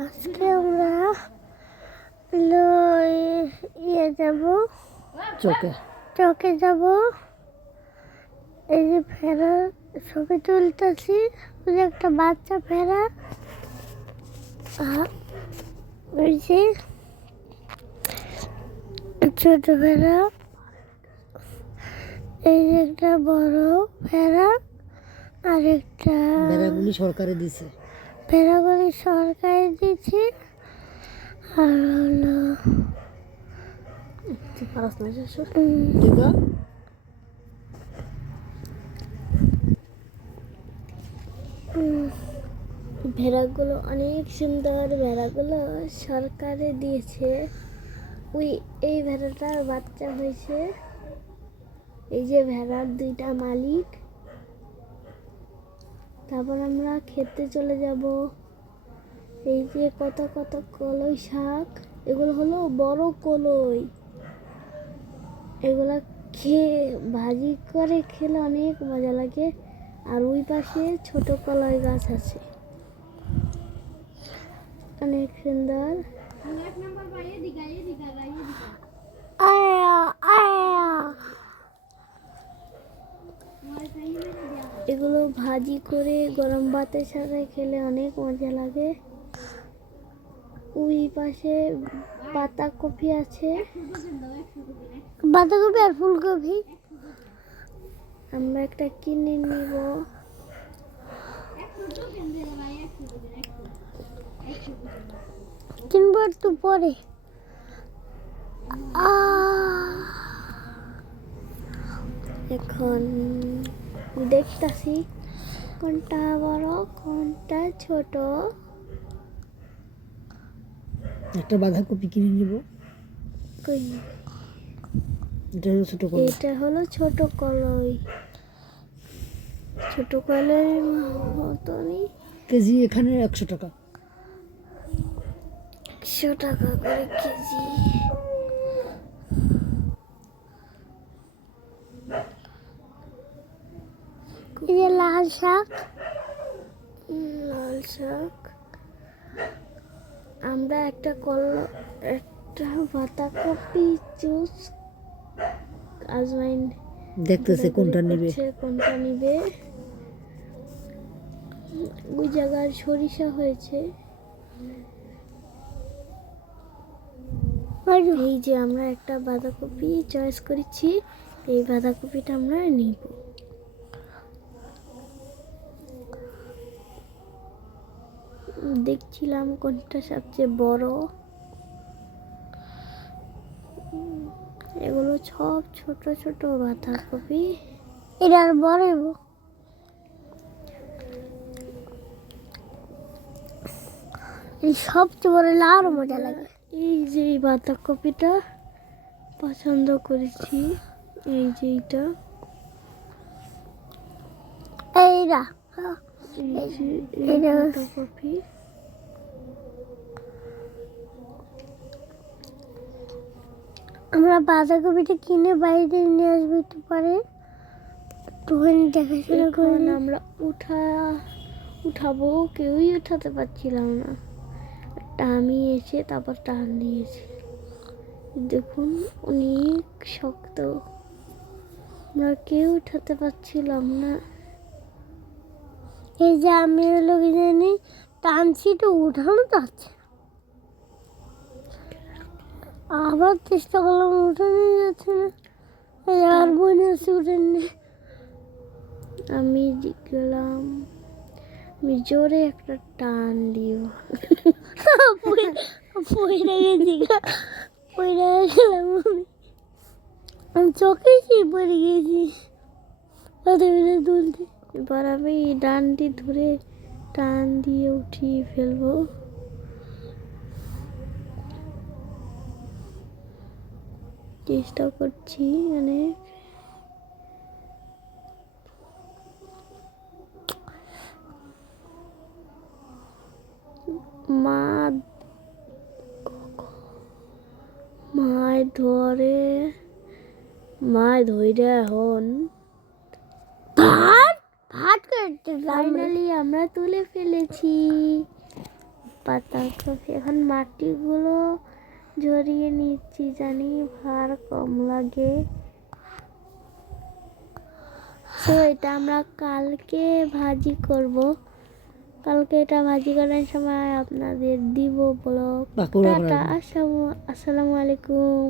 আজকে আমরা ইয়ে যাব। চোখে চকে যাব। এই যে ফেরা ছবি তুলতেছি। ওই যে একটা বাচ্চা ফেরা। ওই যে ছোট ফেরা। এই যে একটা বড় ফেরা। আর একটা বেড়াগুলি সরকারে দিছে। ভেড়াগুলি সরকারি দিচ্ছে। আর হলো ভেড়াগুলো অনেক সুন্দর ভেড়াগুলো সরকারে দিয়েছে। ওই এই ভেড়াটার বাচ্চা হয়েছে। এই যে ভেড়ার দুইটা মালিক। তারপর আমরা খেতে চলে যাব। এই যে কত কত কলই শাক, এগুলো হলো বড় কলই। এগুলা খেয়ে, ভাজি করে খেলে অনেক মজা লাগে। আর ওই পাশে ছোট কলাই গাছ আছে। অনেক সুন্দর। এগুলো ভাজি করে গরম ভাতের সাথে খেলে অনেক মজা লাগে। ওই পাশে পাতাকপি আছে। বাঁধাকপি আর ফুলকপি। আমরা একটা কিনে নিব। কিনবো একটু পরে। এখন দেখতাছি কোনটা বড় কোনটা ছোট। একটা বাঁধাকপি কিনে নিব। কই? এটা হলো ছোট এটা হলো ছোট কলই। ছোট কলই মতনই। কেজি এখানে একশো টাকা। একশো টাকা করে কেজি এই যে লাল শাক লাল শাক। আমরা একটা কল একটা বাঁধাকপি জুস আজমাইন দেখতেছে কোনটা নেবে। কোনটা নিবে। ওই জায়গার সরিষা হয়েছে। এই যে আমরা একটা বাঁধাকপি চয়েস করেছি এই বাঁধাকপিটা আমরা নিব। দেখছিলাম কোনটা সবচেয়ে বড়। এগুলো সব ছোট ছোট বাঁধাকপি। এটা আর বড় এই সবচেয়ে বড় আরও মজা লাগে। এই যে এই বাঁধাকপিটা পছন্দ করেছি এই যে এইটা। এইটা এই যে বাঁধাকপি। আমরা বাঁধাকপিটা কিনে বাইরে নিয়ে আসব একটু পরে। একটুখানি দেখাশোনা করে আমরা উঠা উঠাবো। কেউই উঠাতে পারছিলাম না। আমি এসে তারপর টান দিয়েছি। দেখুন অনেক শক্ত। আমরা কেউ উঠাতে পারছিলাম না। এই যে আমি হলো কি জানি টানছি তো উঠানো যাচ্ছে। আবার চেষ্টা করলাম উঠানো যাচ্ছে না। আর মনে হচ্ছে উঠেনি আমি গেলাম আমি জোরে একটা টান দিও। পড়ে গেছি গেলাম আমি। আমি চোখে সেই পড়ে গেছি প্রথমে তুলতে এবার আমি ডানটি ধরে টান দিয়ে উঠিয়ে ফেলব। চেষ্টা করছি অনেক মা মায় ধরে মায় ধরে এখন। ভাত? ভাত করতে ফাইনালি আমরা তুলে ফেলেছি। পাতা এখন মাটিগুলো ঝরিয়ে নিচ্ছি জানি ভার কম লাগে। তো এটা আমরা কালকে ভাজি করব। কালকে এটা ভাজি করার সময় আপনাদের দিব বলো টাটা। আসসালামু আলাইকুম।